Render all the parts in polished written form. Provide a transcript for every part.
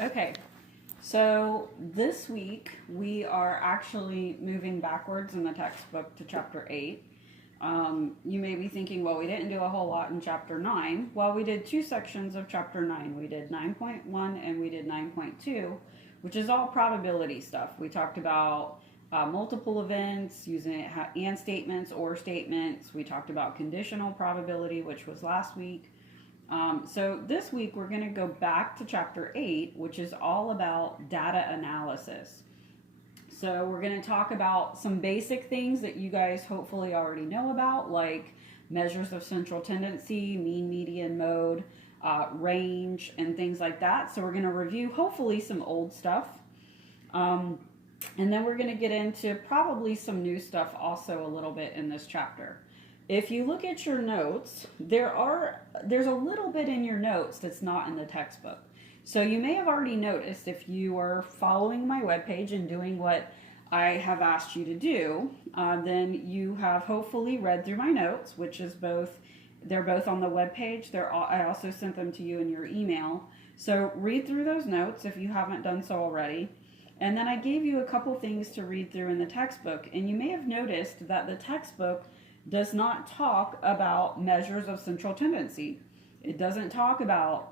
Okay, so this week we are actually moving backwards in the textbook to chapter 8. You may be thinking, well, we didn't do a whole lot in chapter 9. Well, we did two sections of chapter 9. We did 9.1 and we did 9.2, which is all probability stuff. We talked about multiple events, using and statements or statements. We talked about conditional probability, which was last week. So this week we're going to go back to chapter 8, which is all about data analysis. So we're going to talk about some basic things that you guys hopefully already know about, like measures of central tendency, mean, median, mode, range, and things like that. So we're going to review hopefully some old stuff. And then we're going to get into probably some new stuff also a little bit in this chapter. If you look at your notes, there's a little bit in your notes that's not in the textbook. So you may have already noticed if you are following my webpage and doing what I have asked you to do, then you have hopefully read through my notes, which is they're both on the webpage. I also sent them to you in your email. So read through those notes if you haven't done so already. And then I gave you a couple things to read through in the textbook. And you may have noticed that the textbook does not talk about measures of central tendency. It doesn't talk about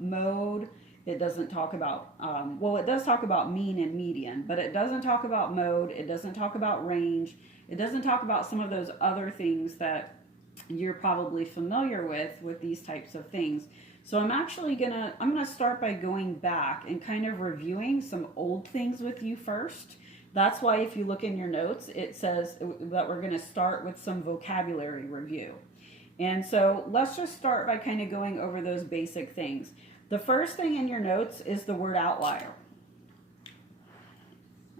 mode. It doesn't talk about, it does talk about mean and median, but it doesn't talk about mode. It doesn't talk about range. It doesn't talk about some of those other things that you're probably familiar with these types of things. So I'm gonna start by going back and kind of reviewing some old things with you first. That's why if you look in your notes, it says that we're going to start with some vocabulary review. And so let's just start by kind of going over those basic things. The first thing in your notes is the word outlier.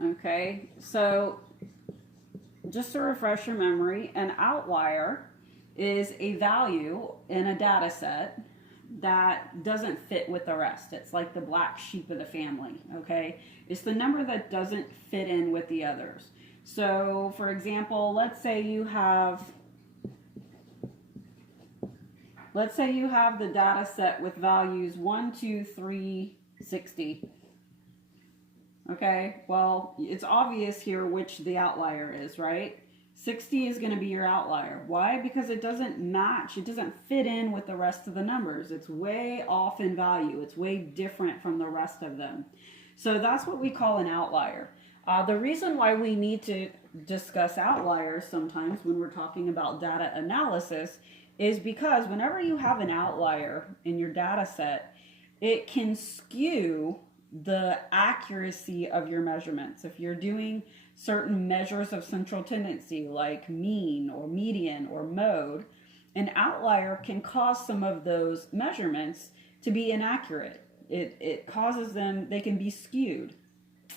Okay, so just to refresh your memory, an outlier is a value in a data set that doesn't fit with the rest. It's like the black sheep of the family, okay? It's the number that doesn't fit in with the others. So, for example, let's say you have the data set with values 1, 2, 3, 60. Okay, well, it's obvious here which the outlier is, right? 60 is going to be your outlier. Why? Because it doesn't match. It doesn't fit in with the rest of the numbers. It's way off in value. It's way different from the rest of them. So that's what we call an outlier. The reason why we need to discuss outliers sometimes when we're talking about data analysis is because whenever you have an outlier in your data set, it can skew the accuracy of your measurements. If you're doing certain measures of central tendency like mean or median or mode, an outlier can cause some of those measurements to be inaccurate. It causes them, they can be skewed,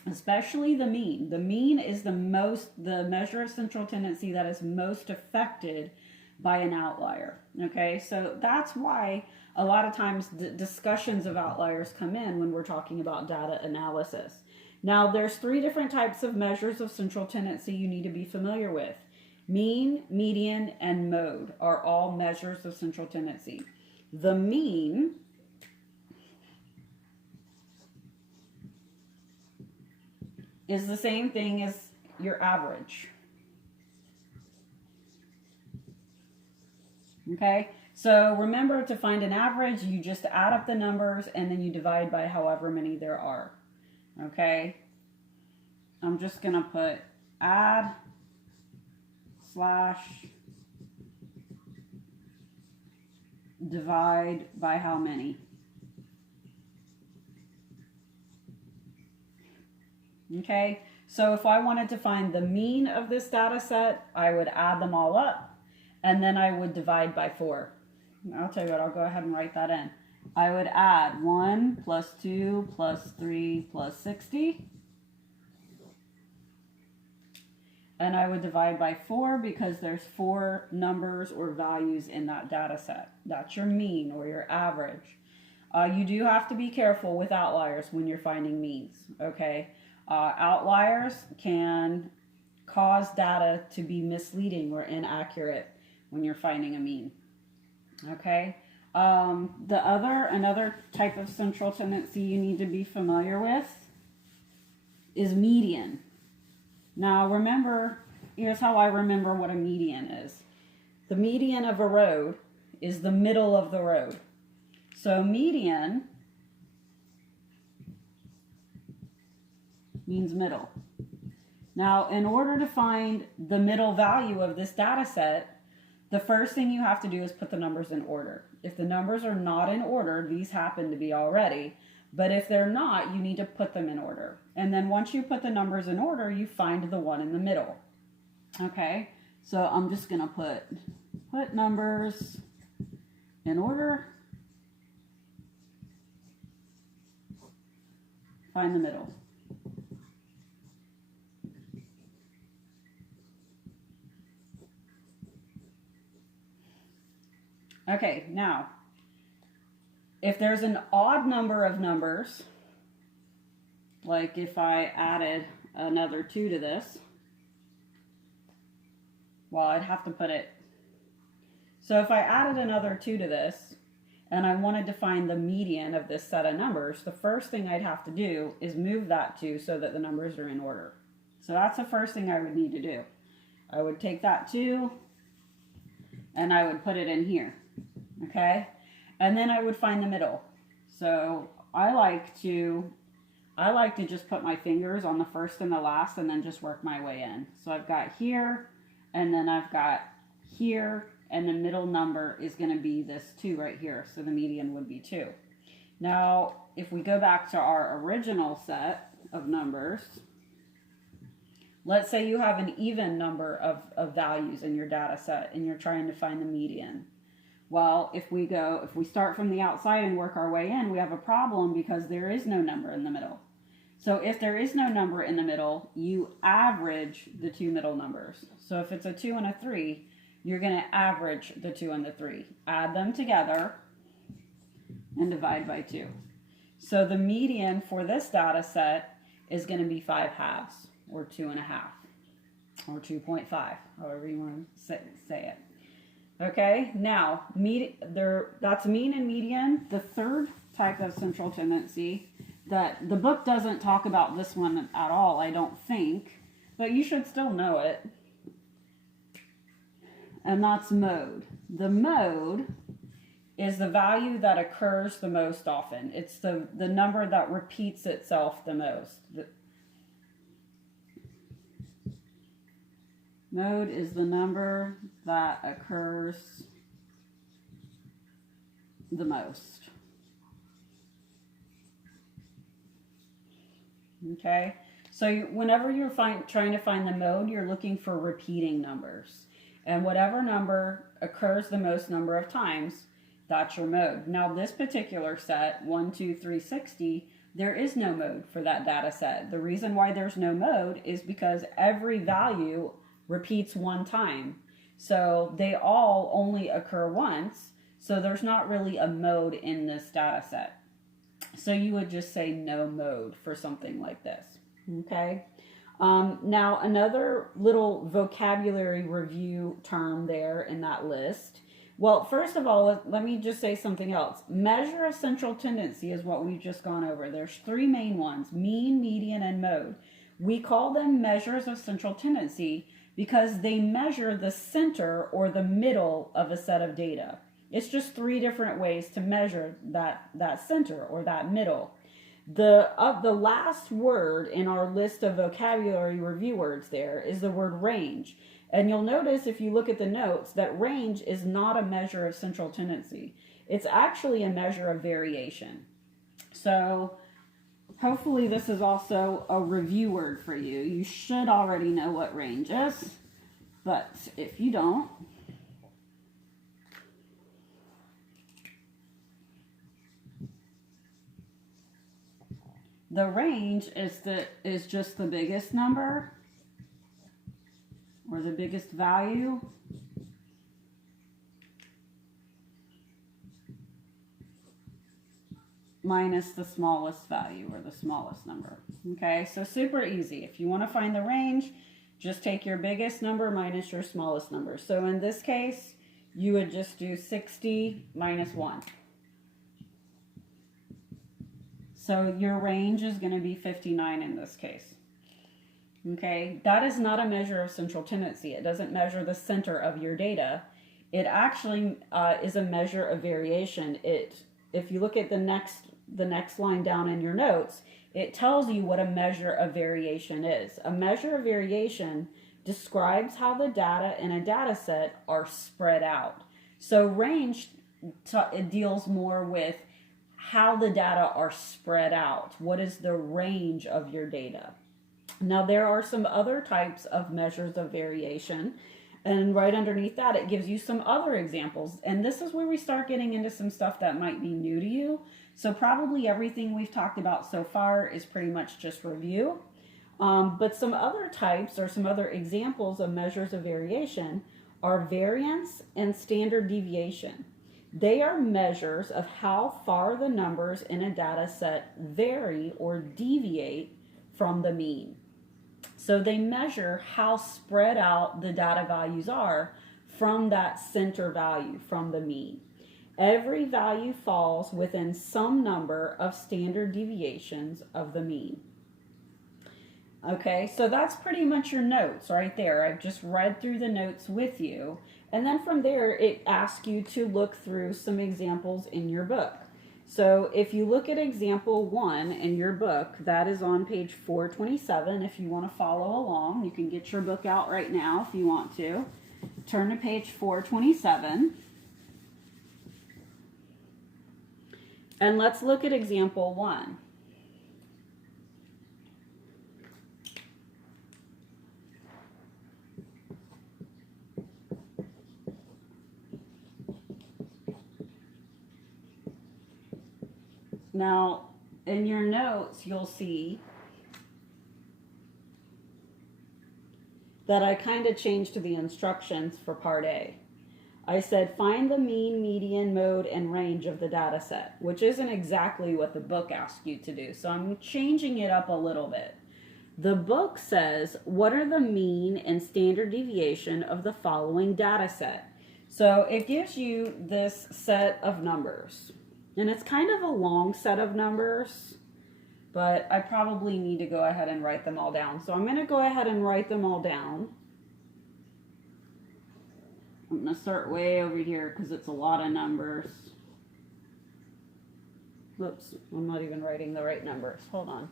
especially the mean. The mean is the measure of central tendency that is most affected by an outlier. Okay, so that's why a lot of times discussions of outliers come in when we're talking about data analysis. Now, there's 3 different types of measures of central tendency you need to be familiar with. Mean, median, and mode are all measures of central tendency. The mean is the same thing as your average. Okay, so remember, to find an average, you just add up the numbers and then you divide by however many there are. Okay, I'm just going to put add / divide by how many. Okay, so if I wanted to find the mean of this data set, I would add them all up and then I would divide by 4. I'll tell you what, I'll go ahead and write that in. I would add 1 plus 2 plus 3 plus 60. And I would divide by 4 because there's 4 numbers or values in that data set. That's your mean or your average. You do have to be careful with outliers when you're finding means, okay? Outliers can cause data to be misleading or inaccurate when you're finding a mean. Okay, Another type of central tendency you need to be familiar with is median. Now remember, here's how I remember what a median is. The median of a road is the middle of the road. So median means middle. Now, in order to find the middle value of this data set, the first thing you have to do is put the numbers in order. If the numbers are not in order, these happen to be already, but if they're not, you need to put them in order. And then once you put the numbers in order, you find the one in the middle. Okay, so I'm just going to put numbers in order, find the middle. Okay, now, if there's an odd number of numbers, like if I added another 2 to this, well, I'd have to put it. So if I added another 2 to this, and I wanted to find the median of this set of numbers, the first thing I'd have to do is move that 2 so that the numbers are in order. So that's the first thing I would need to do. I would take that 2, and I would put it in here. Okay, and then I would find the middle. So I like to just put my fingers on the first and the last and then just work my way in. So I've got here, and then I've got here, and the middle number is going to be this 2 right here. So the median would be 2. Now, if we go back to our original set of numbers, let's say you have an even number of values in your data set and you're trying to find the median. Well, if we start from the outside and work our way in, we have a problem because there is no number in the middle. So if there is no number in the middle, you average the 2 middle numbers. So if it's a 2 and a 3, you're going to average the 2 and the 3. Add them together and divide by 2. So the median for this data set is going to be 5 halves, or 2.5, or 2.5, however you want to say it. Okay, now, that's mean and median. The third type of central tendency, that the book doesn't talk about this one at all, I don't think, but you should still know it. And that's mode. The mode is the value that occurs the most often. It's the number that repeats itself the most. Mode is the number that occurs the most. Okay, so whenever you're trying to find the mode, you're looking for repeating numbers. And whatever number occurs the most number of times, that's your mode. Now this particular set, 1, 2, 3, 60, there is no mode for that data set. The reason why there's no mode is because every value repeats 1 time. So they all only occur once. So there's not really a mode in this data set. So you would just say no mode for something like this. Okay. Now another little vocabulary review term there in that list. Well, first of all, let me just say something else. Measure of central tendency is what we've just gone over. There's 3 main ones: mean, median, and mode. We call them measures of central tendency because they measure the center or the middle of a set of data. It's just 3 different ways to measure that center or that middle. The last word in our list of vocabulary review words there is the word range. And you'll notice if you look at the notes that range is not a measure of central tendency. It's actually a measure of variation. So hopefully this is also a review word for you. You should already know what range is, but if you don't, the range is just the biggest number or the biggest value minus the smallest value or the smallest number. Okay, so super easy. If you want to find the range, just take your biggest number minus your smallest number. So in this case, you would just do 60 minus 1. So your range is going to be 59 in this case. Okay, that is not a measure of central tendency. It doesn't measure the center of your data. It actually is a measure of variation. If you look at the next line down in your notes, it tells you what a measure of variation is. A measure of variation describes how the data in a data set are spread out. So range it deals more with how the data are spread out. What is the range of your data? Now, there are some other types of measures of variation, and right underneath that, it gives you some other examples. And this is where we start getting into some stuff that might be new to you. So probably everything we've talked about so far is pretty much just review. But some other types or some other examples of measures of variation are variance and standard deviation. They are measures of how far the numbers in a data set vary or deviate from the mean. So they measure how spread out the data values are from that center value, from the mean. Every value falls within some number of standard deviations of the mean. Okay, so that's pretty much your notes right there. I've just read through the notes with you. And then from there, it asks you to look through some examples in your book. So if you look at example 1 in your book, that is on page 427. If you want to follow along, you can get your book out right now if you want to. Turn to page 427. And let's look at example 1. Now, in your notes, you'll see that I kind of changed the instructions for part A. I said, find the mean, median, mode, and range of the data set, which isn't exactly what the book asks you to do. So I'm changing it up a little bit. The book says, what are the mean and standard deviation of the following data set? So it gives you this set of numbers. And it's kind of a long set of numbers, but I probably need to go ahead and write them all down. So I'm going to go ahead and write them all down. I'm going to start way over here because it's a lot of numbers. Whoops, I'm not even writing the right numbers. Hold on.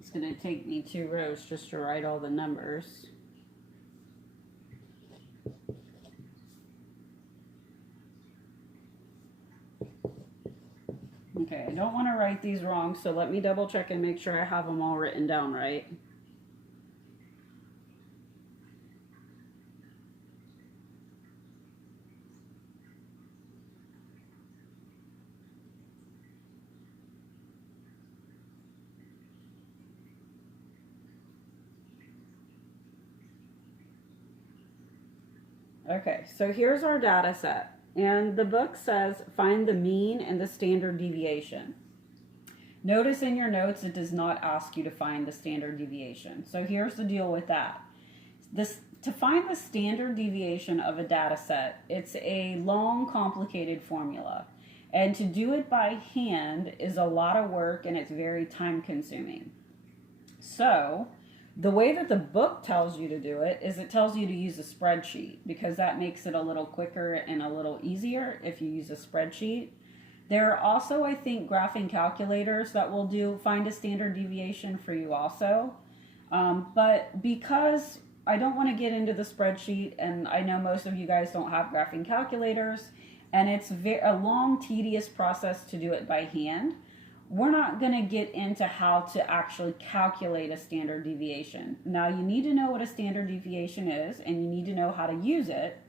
It's going to take me 2 rows just to write all the numbers. Okay, I don't want to write these wrong, so let me double check and make sure I have them all written down right. Okay, so here's our data set. And the book says find the mean and the standard deviation. Notice in your notes it does not ask you to find the standard deviation. So here's the deal with that. To find the standard deviation of a data set, it's a long, complicated formula. And to do it by hand is a lot of work and it's very time consuming. So the way that the book tells you to do it is it tells you to use a spreadsheet because that makes it a little quicker and a little easier if you use a spreadsheet. There are also, I think, graphing calculators that will find a standard deviation for you also. But because I don't want to get into the spreadsheet, and I know most of you guys don't have graphing calculators, and it's a long, tedious process to do it by hand, we're not going to get into how to actually calculate a standard deviation. Now, you need to know what a standard deviation is, and you need to know how to use it.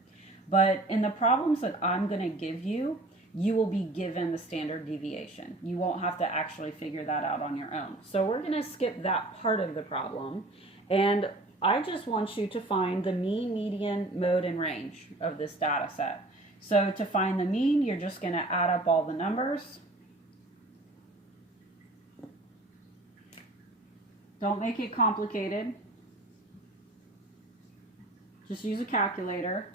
But in the problems that I'm going to give you, you will be given the standard deviation. You won't have to actually figure that out on your own. So we're going to skip that part of the problem. And I just want you to find the mean, median, mode, and range of this data set. So to find the mean, you're just going to add up all the numbers. Don't make it complicated. Just use a calculator.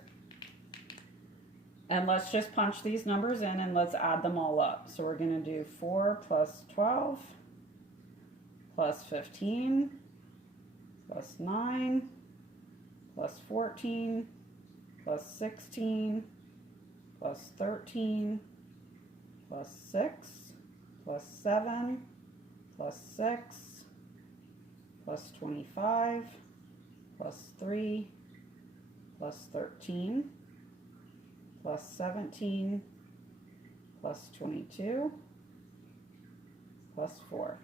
And let's just punch these numbers in and let's add them all up. So we're going to do 4 plus 12 plus 15 plus 9 plus 14 plus 16 plus 13 plus 6 plus 7 plus 6 plus 25 plus 3 plus 13 plus 17 plus 22 plus 4.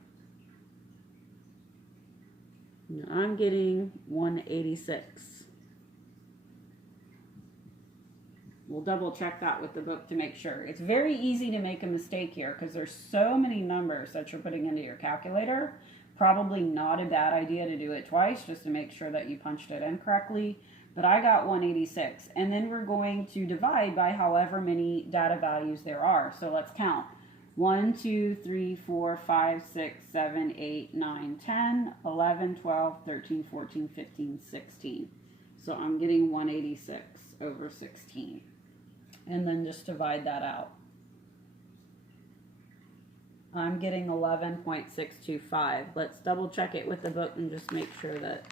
Now I'm getting 186. We'll double check that with the book to make sure. It's very easy to make a mistake here because there's so many numbers that you're putting into your calculator. Probably not a bad idea to do it twice just to make sure that you punched it in correctly. But I got 186. And then we're going to divide by however many data values there are. So let's count. 1, 2, 3, 4, 5, 6, 7, 8, 9, 10, 11, 12, 13, 14, 15, 16. So I'm getting 186 over 16. And then just divide that out. I'm getting 11.625. Let's double check it with the book and just make sure that.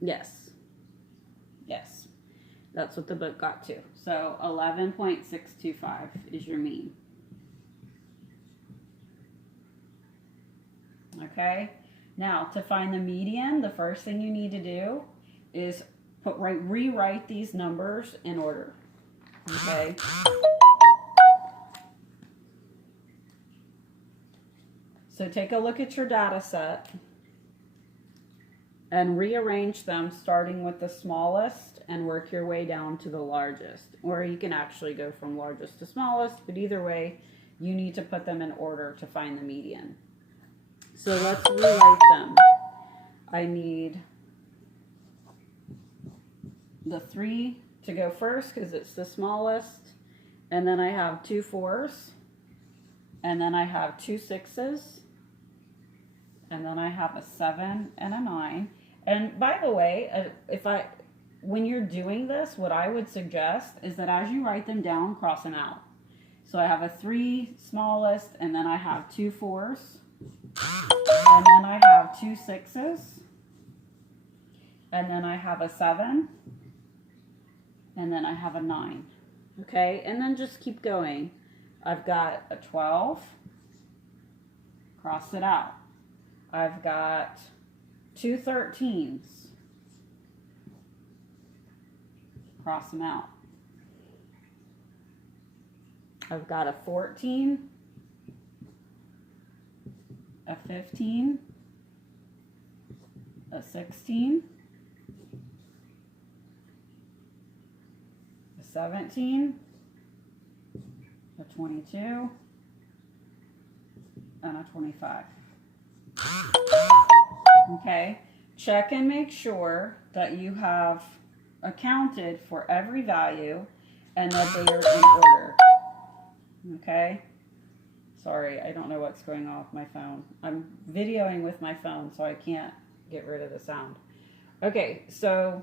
Yes. Yes. That's what the book got to. So 11.625 is your mean. Okay. Now to find the median, the first thing you need to do is rewrite these numbers in order. Okay. So take a look at your data set and rearrange them starting with the smallest and work your way down to the largest. Or you can actually go from largest to smallest, but either way, you need to put them in order to find the median. So let's rewrite them. I need the 3 to go first because it's the smallest. And then I have 2 4s. And then I have 2 6s. And then I have a 7 and a 9. And by the way, when you're doing this, what I would suggest is that as you write them down, cross them out. So I have a 3 smallest, and then I have 2 4s, and then I have 2 6s, and then I have a 7, and then I have a 9. Okay, and then just keep going. I've got a 12, cross it out. I've got 2 13s, cross them out. I've got a 14, a 15, a 16, a 17, a 22, and a 25. Okay, check and make sure that you have accounted for every value and that they are in order. Okay, sorry, I don't know what's going on with my phone. I'm videoing with my phone, so I can't get rid of the sound. Okay, so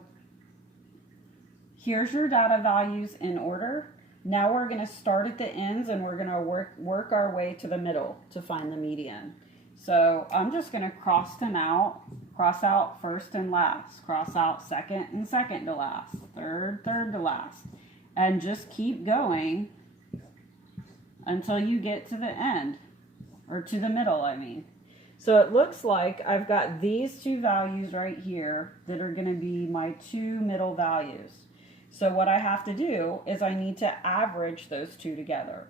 here's your data values in order. Now we're going to start at the ends and we're going to work our way to the middle to find the median. So I'm just going to cross them out, cross out first and last, cross out second and second to last, third to last, and just keep going until you get to the end, or to the middle, I mean. So it looks like I've got these 2 values right here that are going to be my 2 middle values. So what I have to do is I need to average those 2 together.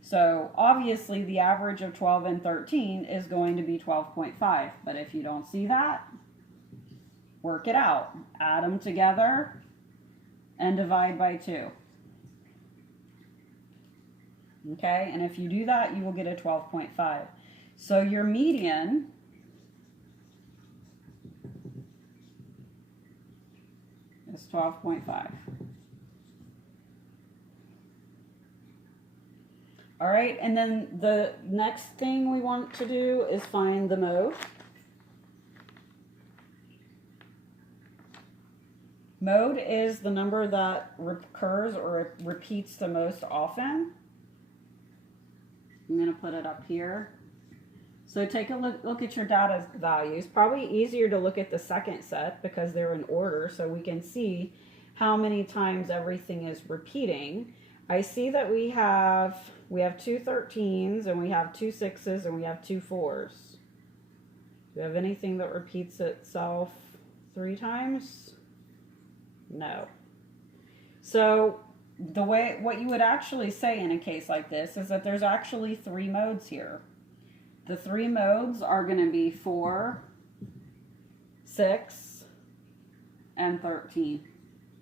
So obviously the average of 12 and 13 is going to be 12.5. But if you don't see that, work it out. Add them together and divide by 2. Okay, and if you do that, you will get a 12.5. So your median is 12.5. All right, and then the next thing we want to do is find the mode. Mode is the number that recurs or repeats the most often. I'm going to put it up here. So take a look at your data values. Probably easier to look at the second set because they're in order, so we can see how many times everything is repeating. I see that we have 2 13s, and we have 2 6s, and we have 2 4s. Do we have anything that repeats itself 3 times? No. So what you would actually say in a case like this is that there's actually 3 modes here. The 3 modes are going to be 4, 6, and 13.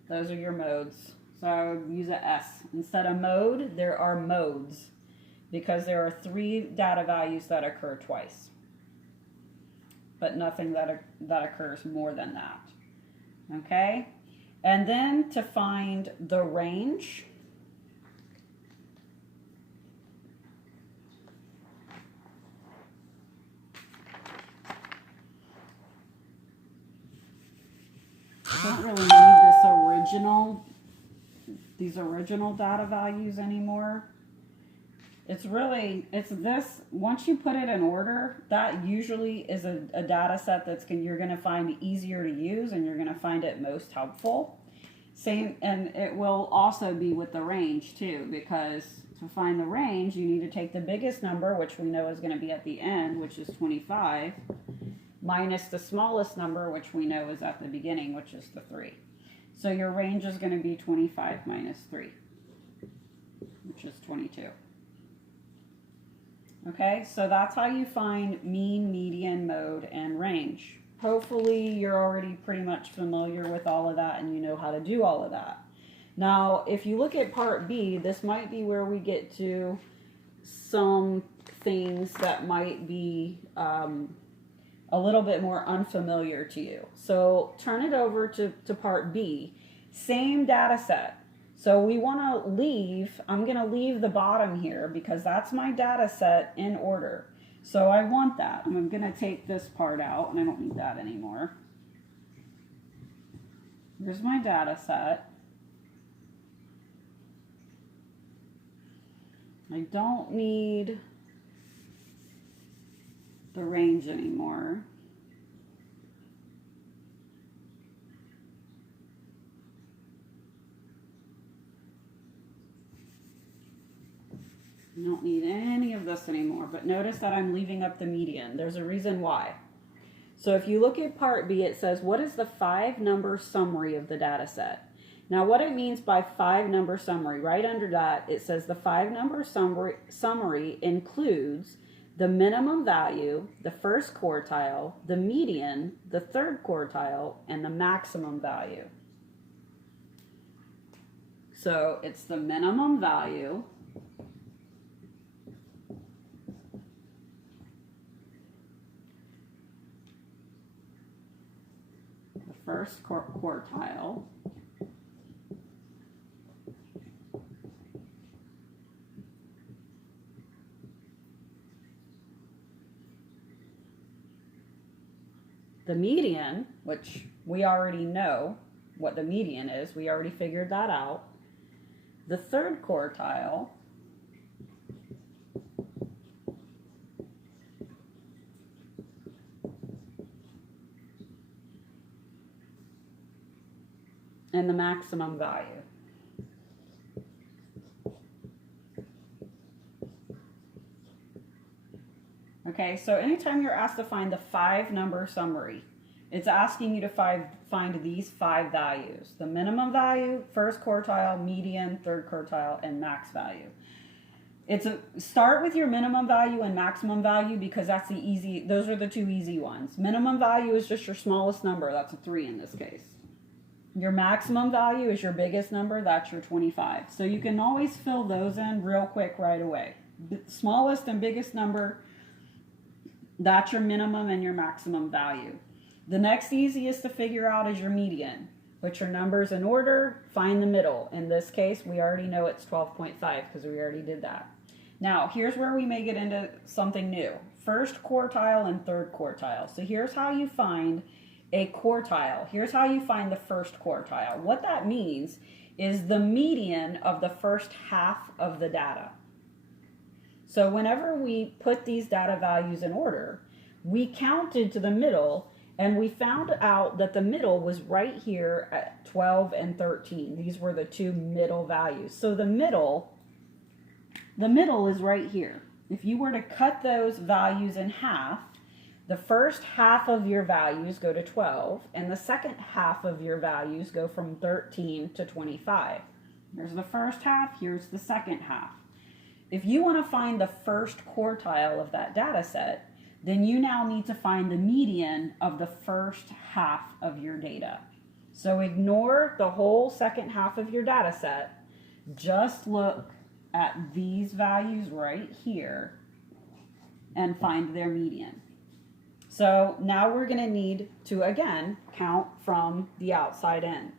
Those are your modes. So I would use a S. Instead of mode, there are modes because there are 3 data values that occur twice. But nothing that occurs more than that. Okay? And then to find the range, I don't really need these original data values anymore. It's this, once you put it in order, that usually is a data set you're going to find easier to use and you're going to find it most helpful. Same, and it will also be with the range too, because to find the range, you need to take the biggest number, which we know is going to be at the end, which is 25, minus the smallest number, which we know is at the beginning, which is the 3. So your range is going to be 25 minus 3, which is 22. Okay, so that's how you find mean, median, mode, and range. Hopefully you're already pretty much familiar with all of that and you know how to do all of that. Now, if you look at part B, this might be where we get to some things that might be a little bit more unfamiliar to you. So turn it over to part B. Same data set. So we want to leave, I'm going to leave the bottom here because that's my data set in order. So I want that. I'm going to take this part out and I don't need that anymore. Here's my data set. I don't need the range anymore. I don't need any of this anymore, but notice that I'm leaving up the median. There's a reason why. So if you look at part B, it says, what is the 5-number summary of the data set? Now what it means by 5-number summary, right under that, it says the 5-number summary includes the minimum value, the first quartile, the median, the third quartile, and the maximum value. So it's the minimum value, the first quartile, the median, which we already know what the median is. We already figured that out. The third quartile, and the maximum value. Okay, so anytime you're asked to find the 5-number summary, it's asking you to find these 5 values. The minimum value, first quartile, median, third quartile, and max value. Start with your minimum value and maximum value because those are the 2 easy ones. Minimum value is just your smallest number. That's a 3 in this case. Your maximum value is your biggest number, that's your 25. So you can always fill those in real quick right away. The smallest and biggest number, that's your minimum and your maximum value. The next easiest to figure out is your median. Put your numbers in order, find the middle. In this case, we already know it's 12.5 because we already did that. Now, here's where we may get into something new. First quartile and third quartile. So here's how you find a quartile. Here's how you find the first quartile. What that means is the median of the first half of the data. So whenever we put these data values in order, we counted to the middle and we found out that the middle was right here at 12 and 13. These were the two middle values. So the middle is right here. If you were to cut those values in half, the first half of your values go to 12, and the second half of your values go from 13 to 25. Here's the first half, here's the second half. If you want to find the first quartile of that data set, then you now need to find the median of the first half of your data. So ignore the whole second half of your data set. Just look at these values right here and find their median. So now we're going to need to, again, count from the outside in.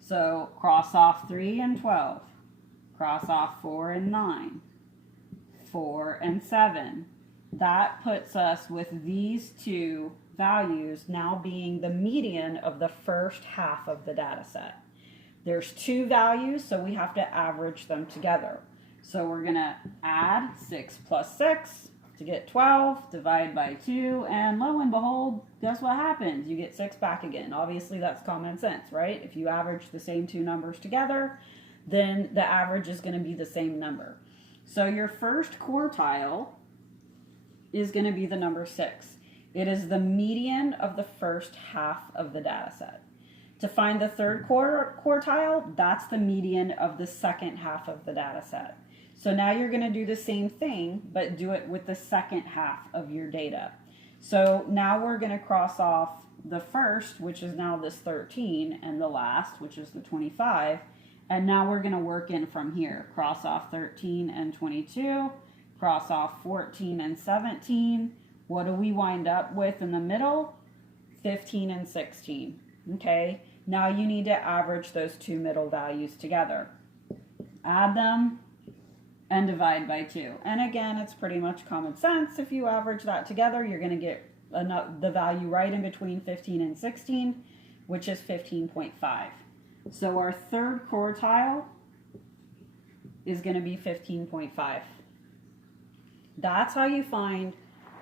So cross off 3 and 12. Cross off 4 and 9. 4 and 7. That puts us with these two values now being the median of the first half of the data set. There's two values, so we have to average them together. So we're going to add 6 plus 6 to get 12, divide by 2, and lo and behold, guess what happens? You get 6 back again. Obviously, that's common sense, right? If you average the same two numbers together, then the average is going to be the same number. So your first quartile is going to be the number 6. It is the median of the first half of the data set. To find the third quartile, that's the median of the second half of the data set. So now you're going to do the same thing, but do it with the second half of your data. So now we're going to cross off the first, which is now this 13, and the last, which is the 25. And now we're going to work in from here. Cross off 13 and 22. Cross off 14 and 17. What do we wind up with in the middle? 15 and 16. Okay, now you need to average those two middle values together. Add them and divide by 2. And again, it's pretty much common sense. If you average that together, you're going to get the value right in between 15 and 16, which is 15.5. So our third quartile is going to be 15.5. That's how you find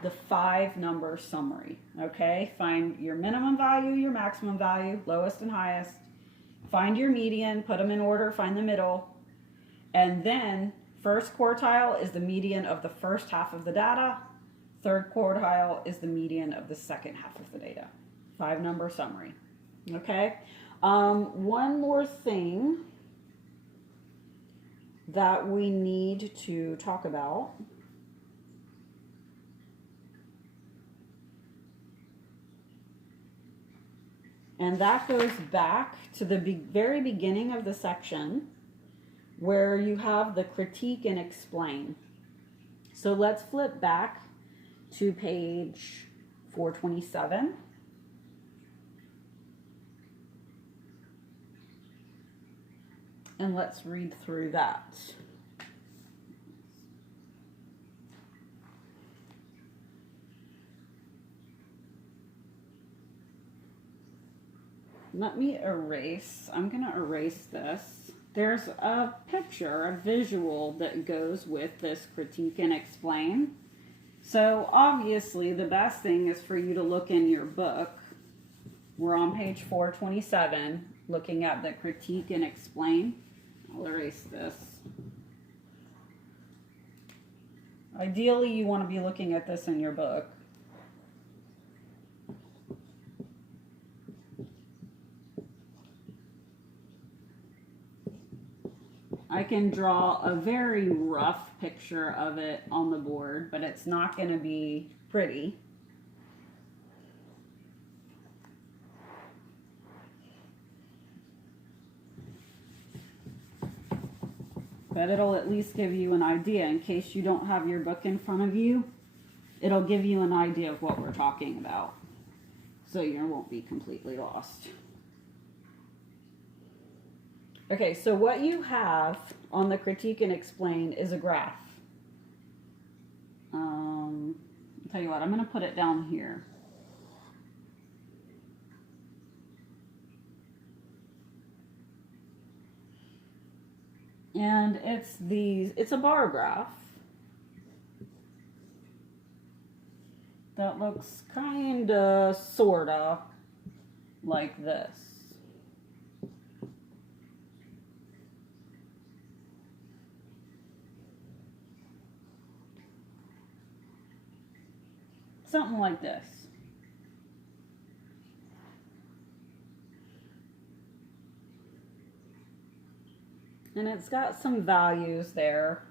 the 5-number summary, okay? Find your minimum value, your maximum value, lowest and highest. Find your median, put them in order, find the middle. And then first quartile is the median of the first half of the data. Third quartile is the median of the second half of the data. 5-number summary, okay? One more thing that we need to talk about and that goes back to the very beginning of the section where you have the critique and explain. So let's flip back to page 427. And let's read through that. Let me erase. I'm going to erase this. There's a picture, a visual that goes with this critique and explain. So obviously the best thing is for you to look in your book. We're on page 427, looking at the critique and explain. I'll erase this. Ideally, you want to be looking at this in your book. I can draw a very rough picture of it on the board, but it's not going to be pretty. but it'll at least give you an idea in case you don't have your book in front of you. It'll give you an idea of what we're talking about, so you won't be completely lost. Okay, so what you have on the Critique and Explain is a graph. I'll tell you what, I'm going to put it down here. And it's a bar graph that looks kinda, sorta like this. Something like this. And it's got some values there.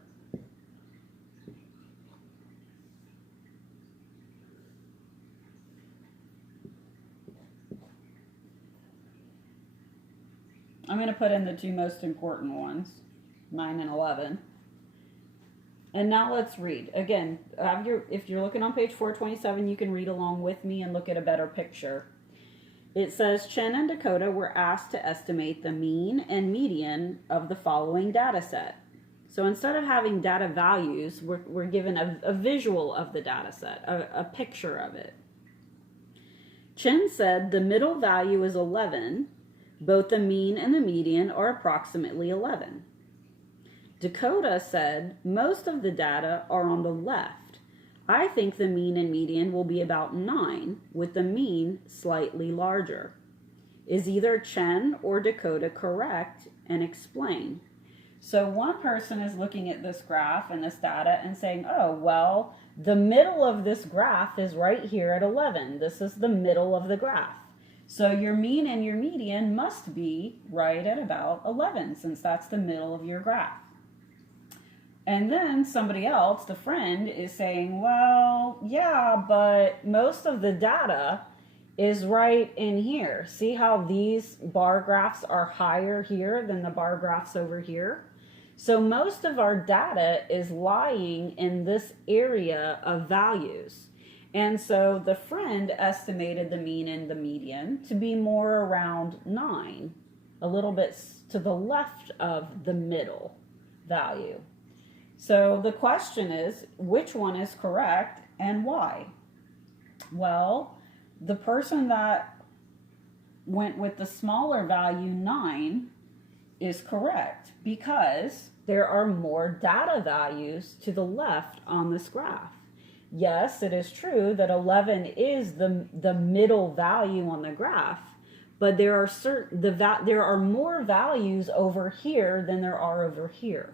I'm going to put in the two most important ones, 9 and 11. And now let's read. Again, if you're looking on page 427, you can read along with me and look at a better picture. It says, Chen and Dakota were asked to estimate the mean and median of the following data set. So instead of having data values, we're given a visual of the data set, a picture of it. Chen said the middle value is 11. Both the mean and the median are approximately 11. Dakota said most of the data are on the left. I think the mean and median will be about 9, with the mean slightly larger. Is either Chen or Dakota correct? And explain. So one person is looking at this graph and this data and saying, oh, well, the middle of this graph is right here at 11. This is the middle of the graph. So your mean and your median must be right at about 11, since that's the middle of your graph. And then somebody else, the friend, is saying, well, yeah, but most of the data is right in here. See how these bar graphs are higher here than the bar graphs over here? So most of our data is lying in this area of values. And so the friend estimated the mean and the median to be more around 9, a little bit to the left of the middle value. So the question is, which one is correct and why? Well, the person that went with the smaller value, 9, is correct because there are more data values to the left on this graph. Yes, it is true that 11 is the middle value on the graph, but there are more values over here than there are over here.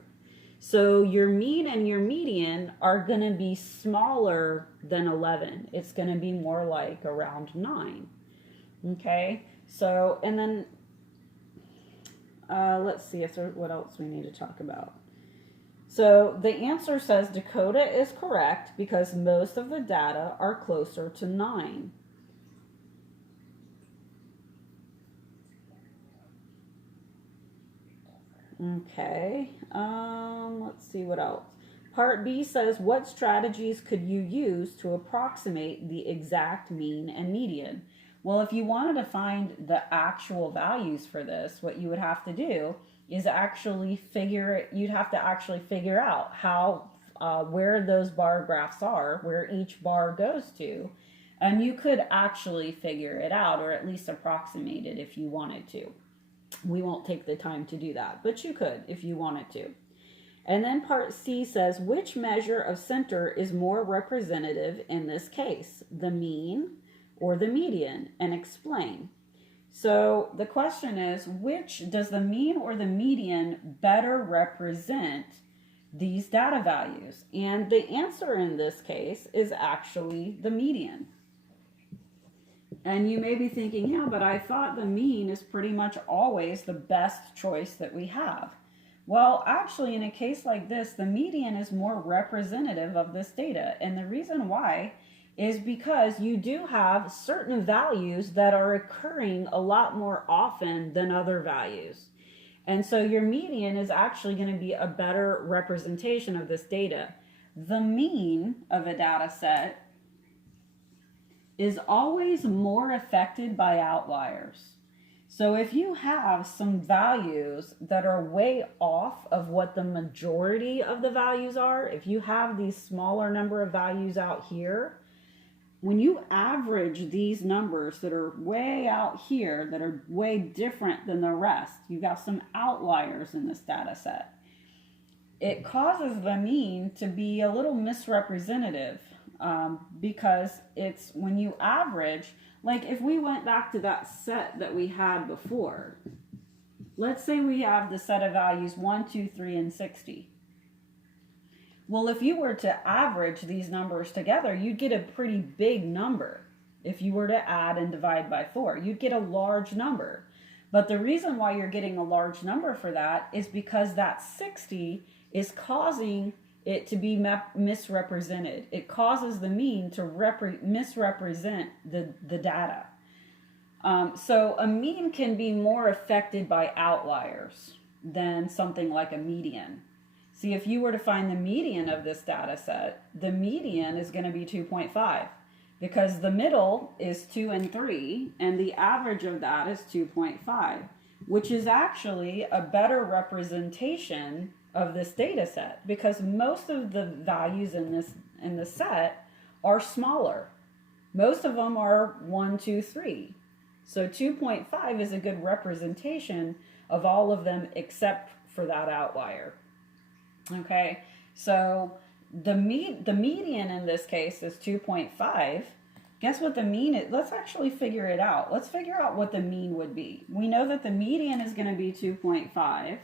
So your mean and your median are going to be smaller than 11. It's going to be more like around 9. Okay, so, and then let's see if there, what else we need to talk about. So the answer says Dakota is correct because most of the data are closer to 9. Okay, let's see what else. Part B says, what strategies could you use to approximate the exact mean and median? Well, if you wanted to find the actual values for this, what you would have to do is actually you'd have to actually figure out how, where those bar graphs are, where each bar goes to, and you could actually figure it out, or at least approximate it if you wanted to. We won't take the time to do that, but you could if you wanted to. And then part C says, which measure of center is more representative in this case, the mean or the median, and explain. So the question is, which does the mean or the median better represent these data values? And the answer in this case is actually the median. And you may be thinking, yeah, but I thought the mean is pretty much always the best choice that we have. Well, actually, in a case like this, the median is more representative of this data. And the reason why is because you do have certain values that are occurring a lot more often than other values. And so your median is actually going to be a better representation of this data. The mean of a data set is always more affected by outliers. So if you have some values that are way off of what the majority of the values are, if you have these smaller number of values out here, when you average these numbers that are way out here, that are way different than the rest, you got some outliers in this data set. It causes the mean to be a little misrepresentative because it's when you average, like if we went back to that set that we had before, let's say we have the set of values 1, 2, 3, and 60. Well, if you were to average these numbers together, you'd get a pretty big number. If you were to add and divide by 4, you'd get a large number. But the reason why you're getting a large number for that is because that 60 is causing it to be misrepresented. It causes the mean to misrepresent the data. So a mean can be more affected by outliers than something like a median. See, if you were to find the median of this data set, the median is going to be 2.5 because the middle is 2 and 3, and the average of that is 2.5, which is actually a better representation of this data set because most of the values in this set are smaller. Most of them are 1, 2, 3. So 2.5 is a good representation of all of them except for that outlier. Okay, so the median in this case is 2.5. Guess what the mean is? Let's actually figure it out. Let's figure out what the mean would be. We know that the median is going to be 2.5.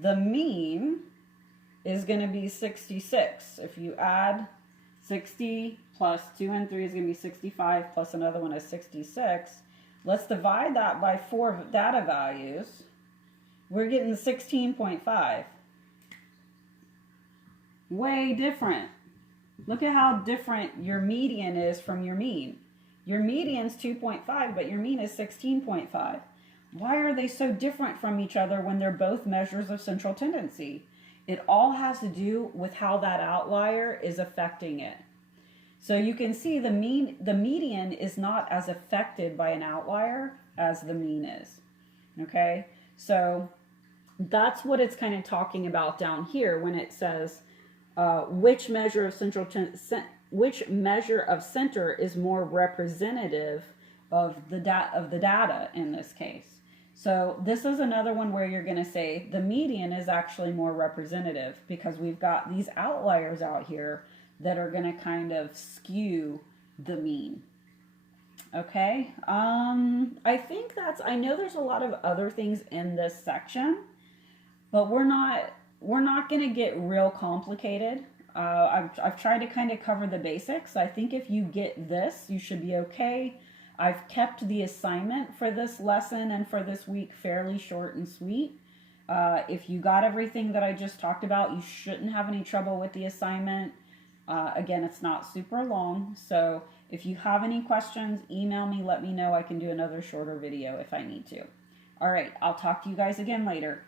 The mean is going to be 66. If you add 60 plus 2 and 3 is going to be 65 plus another one is 66. Let's divide that by 4 data values. We're getting 16.5. Way different. Look at how different your median is from your mean. Your median's 2.5, but your mean is 16.5. Why are they so different from each other when they're both measures of central tendency? It all has to do with how that outlier is affecting it. So you can see the median is not as affected by an outlier as the mean is. Okay? So that's what it's kind of talking about down here when it says which measure of center is more representative of the data in this case. So this is another one where you're going to say the median is actually more representative because we've got these outliers out here that are going to kind of skew the mean. Okay, I think I know there's a lot of other things in this section, but we're not going to get real complicated. I've tried to kind of cover the basics. I think if you get this, you should be okay. I've kept the assignment for this lesson and for this week fairly short and sweet. If you got everything that I just talked about, you shouldn't have any trouble with the assignment. Again, it's not super long, so if you have any questions, email me, let me know. I can do another shorter video if I need to. All right, I'll talk to you guys again later.